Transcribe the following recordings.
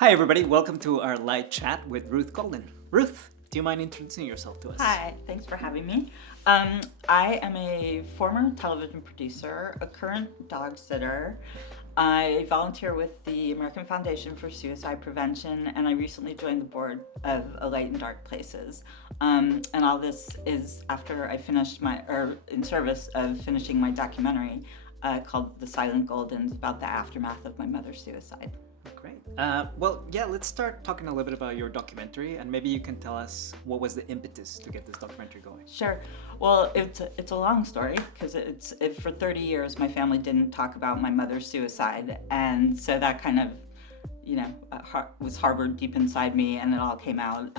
Hi, everybody. Welcome to our live chat with Ruth Golden. Ruth, do you mind introducing yourself to us? Hi, thanks for having me. I am a former television producer, a current dog sitter. I volunteer with the American Foundation for Suicide Prevention, and I recently joined the board of A Light in Dark Places. And all this is after I finished in service of finishing my documentary called The Silent Goldens about the aftermath of my mother's suicide. Great. Let's start talking a little bit about your documentary, and maybe you can tell us what was the impetus to get this documentary going. Sure. Well, it's a long story because for 30 years my family didn't talk about my mother's suicide, and so that kind of, was harbored deep inside me, and it all came out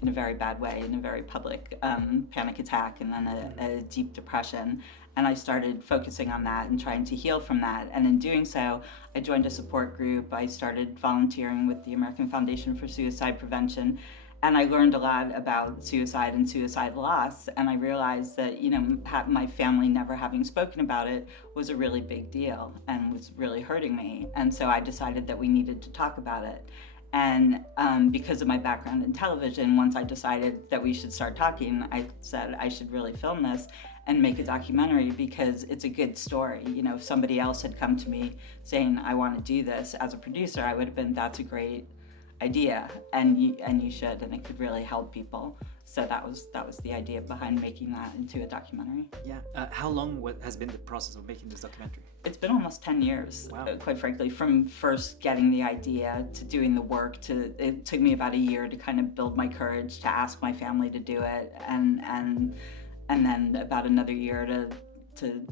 in a very bad way, in a very public panic attack, and then a deep depression. And I started focusing on that and trying to heal from that. And in doing so, I joined a support group. I started volunteering with the American Foundation for Suicide Prevention. And I learned a lot about suicide and suicide loss. And I realized that, my family never having spoken about it was a really big deal and was really hurting me. And so I decided that we needed to talk about it. And because of my background in television, once I decided that we should start talking, I said I should really film this and make a documentary because it's a good story. If somebody else had come to me saying, I want to do this as a producer, I would have been, that's a great idea, and you should, and it could really help people. So that was the idea behind making that into a documentary. Yeah. How long has been the process of making this documentary? It's been almost 10 years, Wow. Quite frankly, from first getting the idea to doing the work. It took me about a year to kind of build my courage to ask my family to do it, and then about another year to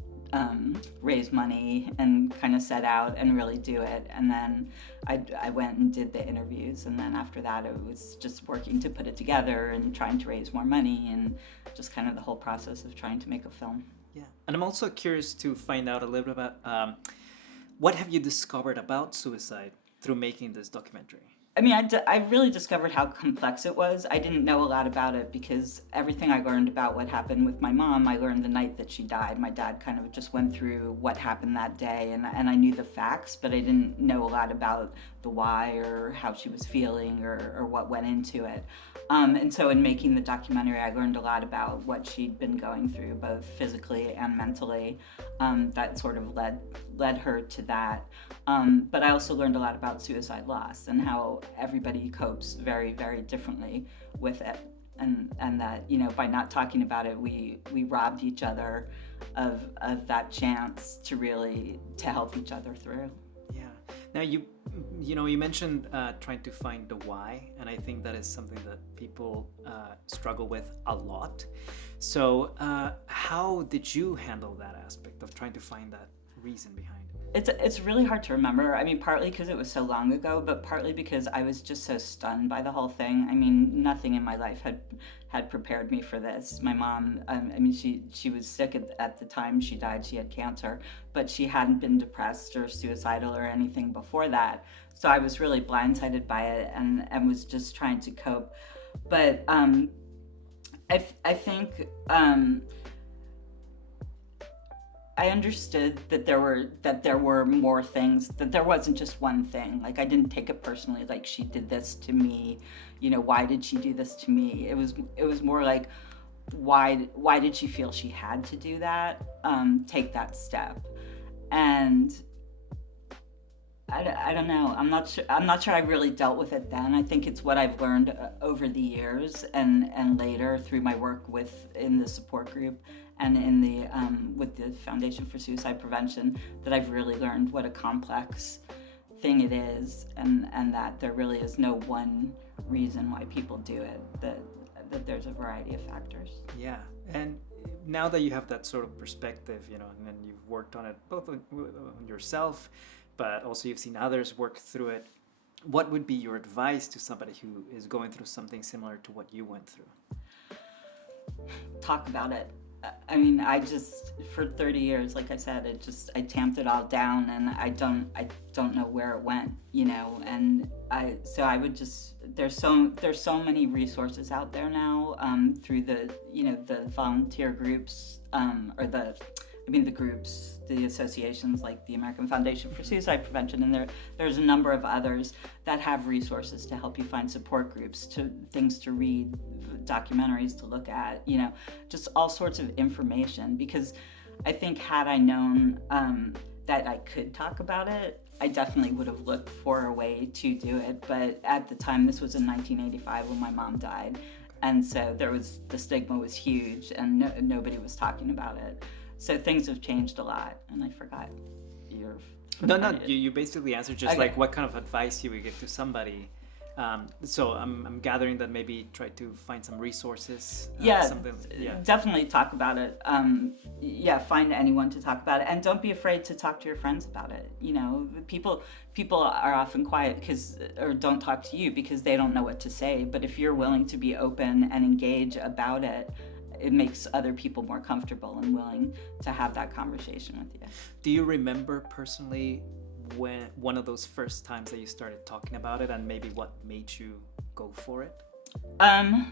raise money and kind of set out and really do it. And then I went and did the interviews, and then after that it was just working to put it together and trying to raise more money and just kind of the whole process of trying to make a film. Yeah. And I'm also curious to find out a little bit about what have you discovered about suicide through making this documentary? I mean, I really discovered how complex it was. I didn't know a lot about it because everything I learned about what happened with my mom, I learned the night that she died. My dad kind of just went through what happened that day, and I knew the facts, but I didn't know a lot about the why or how she was feeling or what went into it. And so in making the documentary, I learned a lot about what she'd been going through, both physically and mentally. That sort of led her to that. But I also learned a lot about suicide loss and how everybody copes very, very differently with it. And that, by not talking about it, we robbed each other of that chance to help each other through. Yeah. Now you mentioned trying to find the why, and I think that is something that people struggle with a lot. So how did you handle that aspect of trying to find that reason behind it? It's really hard to remember. I mean, partly because it was so long ago, but partly because I was just so stunned by the whole thing. I mean, nothing in my life had prepared me for this. My mom, she was sick at the time she died. She had cancer, but she hadn't been depressed or suicidal or anything before that. So I was really blindsided by it and was just trying to cope. But I think I understood that there were more things, that there wasn't just one thing. Like, I didn't take it personally, like she did this to me, why did she do this to me? It was more like, why did she feel she had to do that, take that step? And I don't know. I'm not sure I really dealt with it then. I think it's what I've learned over the years and later through my work in the support group and in the with the Foundation for Suicide Prevention that I've really learned what a complex thing it is, and that there really is no one reason why people do it. That there's a variety of factors. Yeah, and now that you have that sort of perspective, and then you've worked on it both on yourself, but also you've seen others work through it, what would be your advice to somebody who is going through something similar to what you went through? Talk about it. I mean, for 30 years, like I said, I tamped it all down, and I don't know where it went, and I would just, there's so many resources out there now, through the volunteer groups, the groups the associations like the American Foundation for Suicide Prevention, and there's a number of others that have resources to help you find support groups, to things to read, documentaries to look at, just all sorts of information. Because I think had I known that I could talk about it, I definitely would have looked for a way to do it. But at the time, this was in 1985 when my mom died. And so the stigma was huge, and nobody was talking about it. So things have changed a lot, and I forgot your... No, you basically answered just Okay. like what kind of advice you would give to somebody. So I'm gathering that maybe try to find some resources. Definitely talk about it. Find anyone to talk about it, and don't be afraid to talk to your friends about it. People are often quiet or don't talk to you because they don't know what to say. But if you're willing to be open and engage about it, it makes other people more comfortable and willing to have that conversation with you. Do you remember personally when one of those first times that you started talking about it, and maybe what made you go for it? I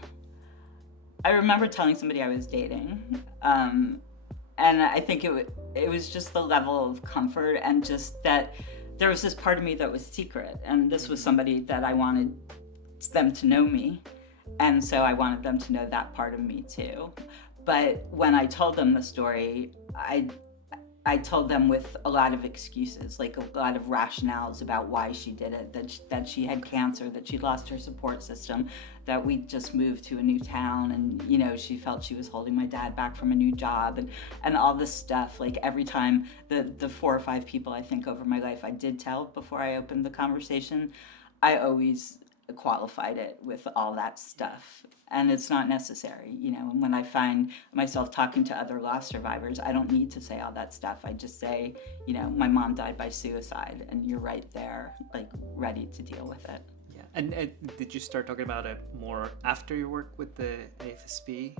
remember telling somebody I was dating, and I think it was just the level of comfort, and just that there was this part of me that was secret, and this was somebody that I wanted them to know me, and so I wanted them to know that part of me too. But when I told them the story, I told them with a lot of excuses, like a lot of rationales about why she did it, that she had cancer, that she'd lost her support system, that we just moved to a new town, and she felt she was holding my dad back from a new job, and all this stuff. Like every time, the 4 or 5 people I think over my life I did tell before I opened the conversation, I always qualified it with all that stuff, and it's not necessary, and when I find myself talking to other loss survivors, I don't need to say all that stuff. I just say, my mom died by suicide, and you're right there, like ready to deal with it. Yeah. And did you start talking about it more after your work with the AFSP,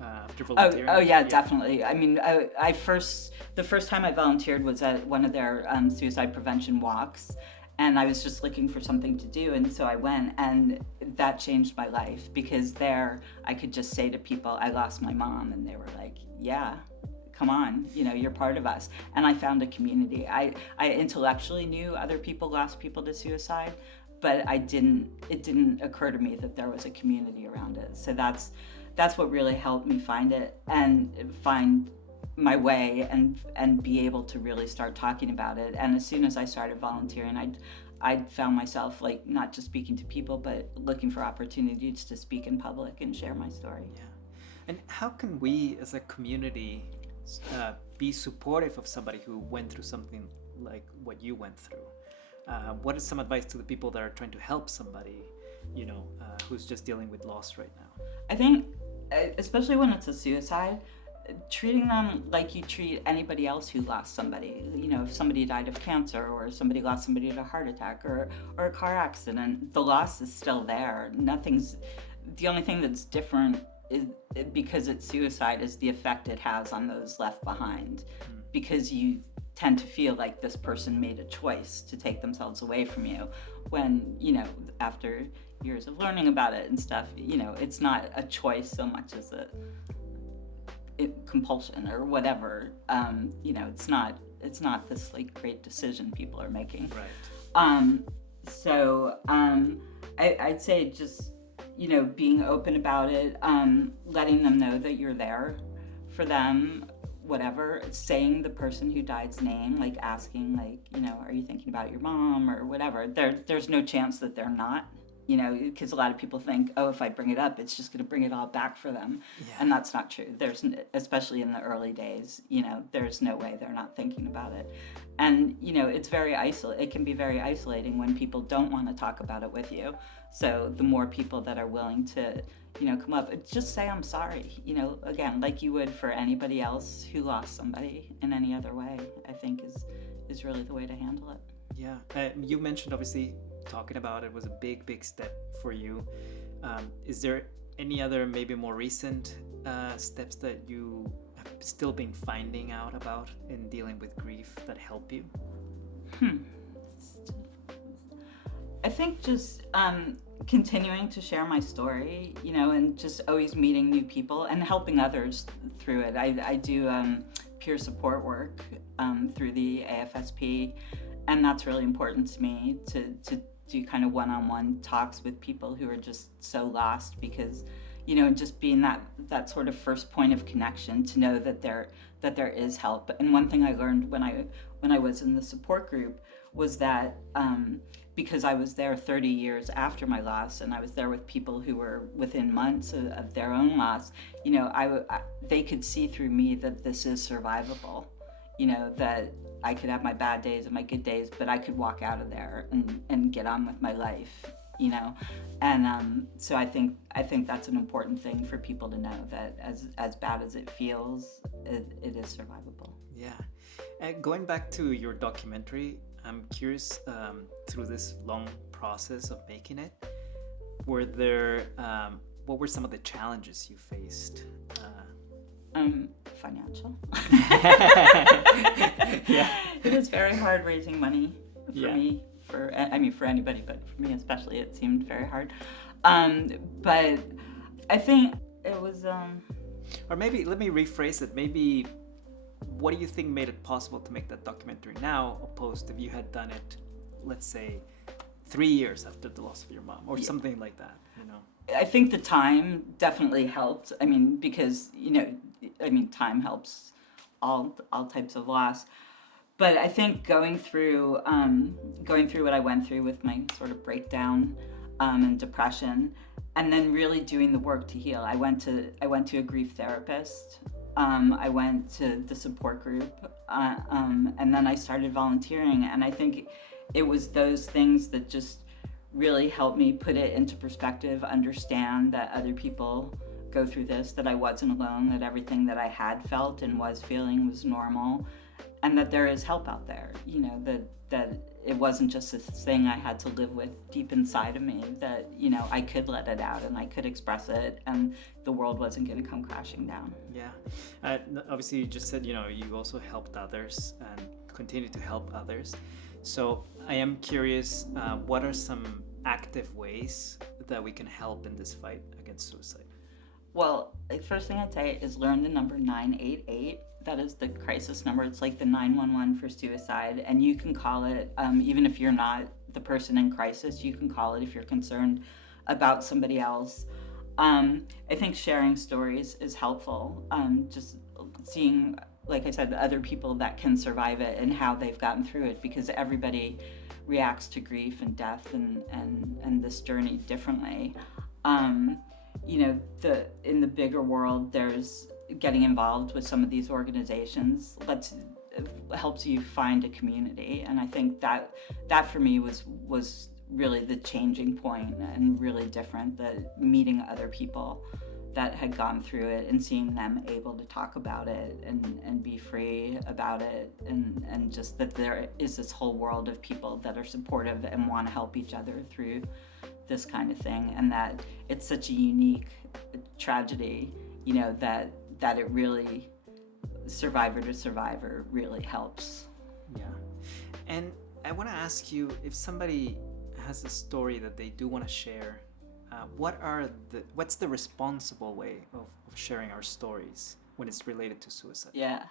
after volunteering? Oh yeah, definitely. I mean, the first time I volunteered was at one of their suicide prevention walks, and I was just looking for something to do, and so I went, and that changed my life, because there I could just say to people, I lost my mom, and they were like, yeah, come on, you're part of us. And I found a community. I intellectually knew other people lost people to suicide, but it didn't occur to me that there was a community around it. So that's what really helped me find it, and find my way, and be able to really start talking about it. And as soon as I started volunteering, I found myself like not just speaking to people, but looking for opportunities to speak in public and share my story. Yeah. And how can we as a community be supportive of somebody who went through something like what you went through? What is some advice to the people that are trying to help somebody, who's just dealing with loss right now? I think, especially when it's a suicide, treating them like you treat anybody else who lost somebody. If somebody died of cancer, or somebody lost somebody to a heart attack, or a car accident, the loss is still there. The only thing that's different is, because it's suicide, is the effect it has on those left behind. Because you tend to feel like this person made a choice to take themselves away from you, when, after years of learning about it and stuff, it's not a choice so much as a compulsion or whatever. It's not this like great decision people are making. Right. I'd say just being open about it, letting them know that you're there for them, whatever, saying the person who died's name, like asking, like, are you thinking about your mom or whatever. There's no chance that they're not. Because a lot of people think, oh, if I bring it up, it's just going to bring it all back for them. Yeah. And that's not true. Especially in the early days, there's no way they're not thinking about it. And, it's it can be very isolating when people don't want to talk about it with you. So the more people that are willing to, come up, just say, I'm sorry, again, like you would for anybody else who lost somebody in any other way, I think is really the way to handle it. Yeah. You mentioned, obviously, talking about it was a big step for you. Is there any other maybe more recent steps that you have still been finding out about in dealing with grief that help you? I think just continuing to share my story, and just always meeting new people and helping others through it. I do peer support work through the AFSP, and that's really important to me to do kind of one-on-one talks with people who are just so lost, because just being that sort of first point of connection to know that there is help. And one thing I learned when I was in the support group was that because I was there 30 years after my loss, and I was there with people who were within months of their own loss, they could see through me that this is survivable, that I could have my bad days and my good days, but I could walk out of there and get on with my life, and so I think that's an important thing for people to know, that as bad as it feels, it is survivable. Yeah. Going back to your documentary, I'm curious, through this long process of making it, what were some of the challenges you faced? Financial. Yeah. It was very hard raising money for me, for anybody, but for me especially, it seemed very hard. But I think it was... Or maybe, let me rephrase it, maybe what do you think made it possible to make that documentary now, opposed if you had done it, let's say, 3 years after the loss of your mom, or something like that, I think the time definitely helped. Because, time helps all types of loss. But I think going through what I went through with my sort of breakdown and depression, and then really doing the work to heal. I went to a grief therapist. I went to the support group, and then I started volunteering. And I think it was those things that just really helped me put it into perspective, understand that other people go through this, that I wasn't alone, that everything that I had felt and was feeling was normal, and that there is help out there, that it wasn't just this thing I had to live with deep inside of me, that, I could let it out and I could express it, and the world wasn't going to come crashing down. Yeah. Obviously, you just said, you also helped others and continue to help others. So I am curious, what are some active ways that we can help in this fight against suicide? Well, the first thing I'd say is learn the number 988. That is the crisis number. It's like the 911 for suicide, and you can call it, even if you're not the person in crisis, you can call it if you're concerned about somebody else. I think sharing stories is helpful. Just seeing, like I said, other people that can survive it and how they've gotten through it, because everybody reacts to grief and death and this journey differently. In the bigger world, there's getting involved with some of these organizations helps you find a community, and I think that for me was really the changing point, and really different, that meeting other people that had gone through it and seeing them able to talk about it and be free about it, and just that there is this whole world of people that are supportive and want to help each other through this kind of thing, and that it's such a unique tragedy, that it really, survivor to survivor, really helps. Yeah. And I want to ask you, if somebody has a story that they do want to share, what's the responsible way of sharing our stories when it's related to suicide? Yeah.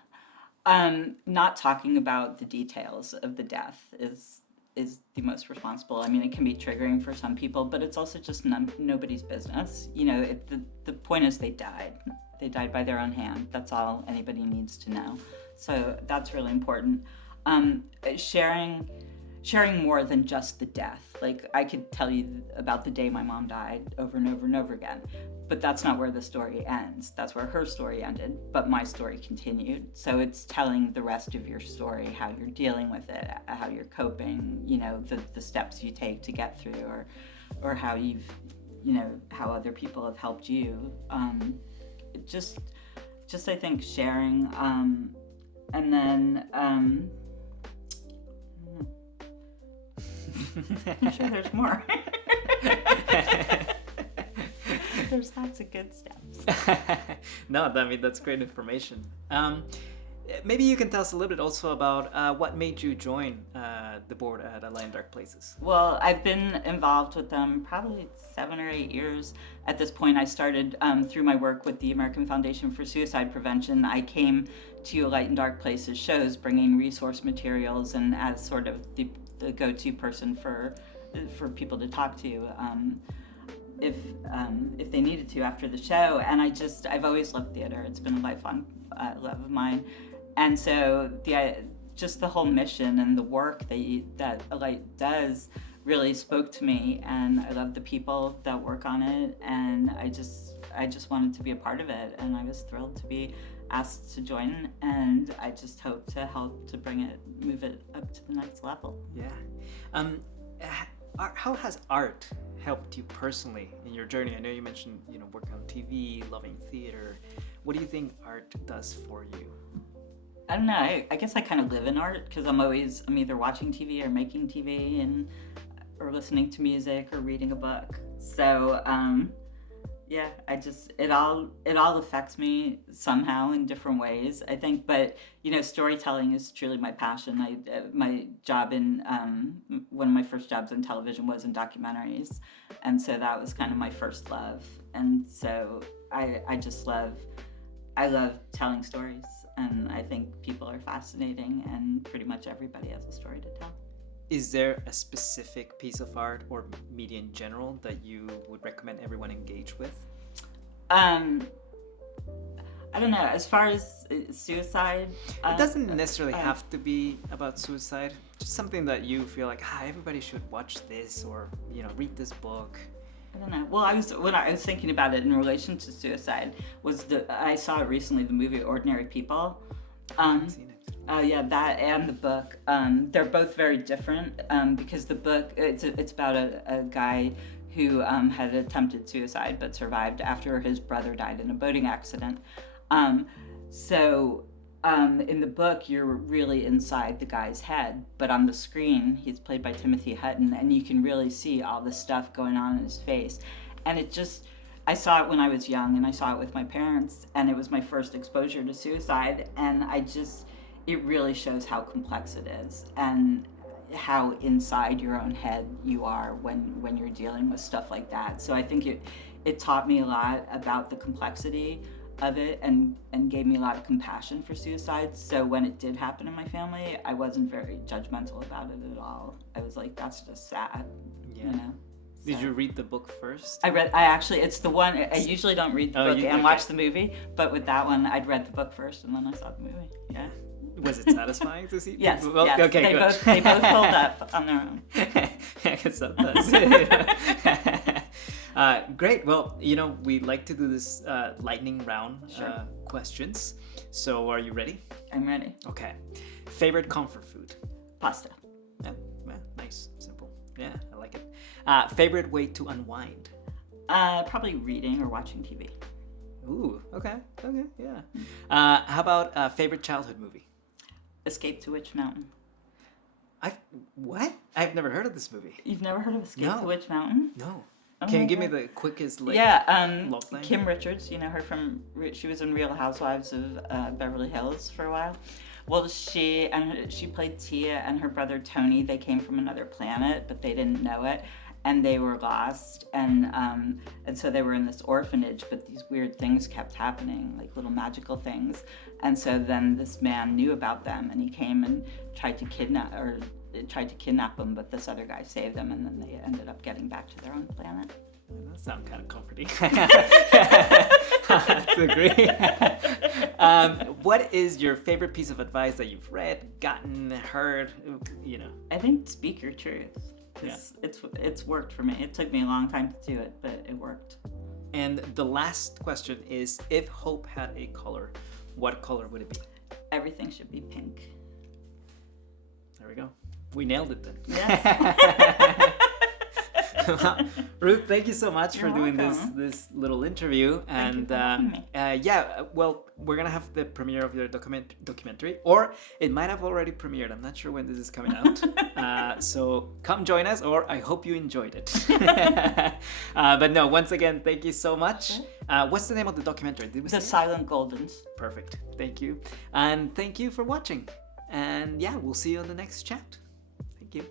Not talking about the details of the death is the most responsible. It can be triggering for some people, but it's also just nobody's business. The point is they died. They died by their own hand. That's all anybody needs to know. So that's really important. Sharing more than just the death. Like, I could tell you about the day my mom died over and over and over again, but that's not where the story ends. That's where her story ended, but my story continued. So it's telling the rest of your story, how you're dealing with it, how you're coping, the steps you take to get through, or how you've, how other people have helped you. Just I think sharing, and then, I'm sure there's more. There's lots of good steps. No, that's great information. maybe you can tell us a little bit also about what made you join the board at A Light in Dark Places. Well, I've been involved with them probably 7 or 8 years. At this point, I started through my work with the American Foundation for Suicide Prevention. I came to A Light in Dark Places shows, bringing resource materials and as sort of the go-to person for people to talk to if they needed to after the show. And I've always loved theater. It's been a lifelong love of mine. And so just the whole mission and the work that A Light does really spoke to me, and I love the people that work on it, and I just wanted to be a part of it, and I was thrilled to be asked to join, and I just hope to help to move it up to the next level. Yeah. How has art helped you personally in your journey? I know you mentioned, working on TV, loving theater. What do you think art does for you? I don't know. I guess I kind of live in art because I'm either watching TV or making TV or listening to music or reading a book. So yeah, it all affects me somehow in different ways, I think. But storytelling is truly my passion. My job one of my first jobs in television was in documentaries, and so that was kind of my first love. And so I love telling stories, and I think people are fascinating, and pretty much everybody has a story to tell. Is there a specific piece of art or media in general that you would recommend everyone engage with? I don't know. As far as suicide, it doesn't necessarily have to be about suicide. Just something that you feel like, everybody should watch this or read this book. I don't know. Well, when I was thinking about it in relation to suicide, I saw it recently, the movie Ordinary People. I haven't seen it. Yeah, that and the book. They're both very different because the book, it's about a guy who had attempted suicide but survived after his brother died in a boating accident. In the book, you're really inside the guy's head, but on the screen, he's played by Timothy Hutton, and you can really see all the stuff going on in his face. And I saw it when I was young, and I saw it with my parents, and it was my first exposure to suicide, and it really shows how complex it is, and how inside your own head you are when you're dealing with stuff like that. So I think it taught me a lot about the complexity of it and gave me a lot of compassion for suicide. So when it did happen in my family, I wasn't very judgmental about it at all. I was like, that's just sad. Yeah. Did you read the book first? It's the one, I usually don't read the book and watch the movie, but with that one, I'd read the book first and then I saw the movie. Yeah. Was it satisfying to see? Yes. Yes. Okay, they both hold up on their own. I guess that does. Great. Well, we like to do this lightning round questions. So are you ready? I'm ready. Okay. Favorite comfort food? Pasta. Yeah, nice, simple. Yeah, I like it. Favorite way to unwind? Probably reading or watching TV. Ooh, okay, yeah. How about favorite childhood movie? Escape to Witch Mountain. What? I've never heard of this movie. You've never heard of Escape to Witch Mountain? No. Oh, Can you give me the quickest logline? Kim Richards, you know her she was in Real Housewives of Beverly Hills for a while. Well, she played Tia, and her brother Tony, they came from another planet, but they didn't know it, and they were lost, and so they were in this orphanage, but these weird things kept happening, like little magical things, and so then this man knew about them, and he came and tried to kidnap them, but this other guy saved them, and then they ended up getting back to their own planet. That sounds kind of comforting. To agree. What is your favorite piece of advice that you've read, gotten, heard? I think speak your truth. It's worked for me. It took me a long time to do it, but it worked. And the last question is, if hope had a color, what color would it be? Everything should be pink. There we go. We nailed it then. Yes. Ruth, thank you so much for You're doing welcome. this little interview. Thank you And for having me. yeah, well, we're gonna have the premiere of your documentary, or it might have already premiered. I'm not sure when this is coming out. So come join us, or I hope you enjoyed it. But no, once again, thank you so much. What's the name of the documentary? Did we The say it? Silent Goldens. Perfect. Thank you. And thank you for watching. And yeah, we'll see you on the next chat. Thank you.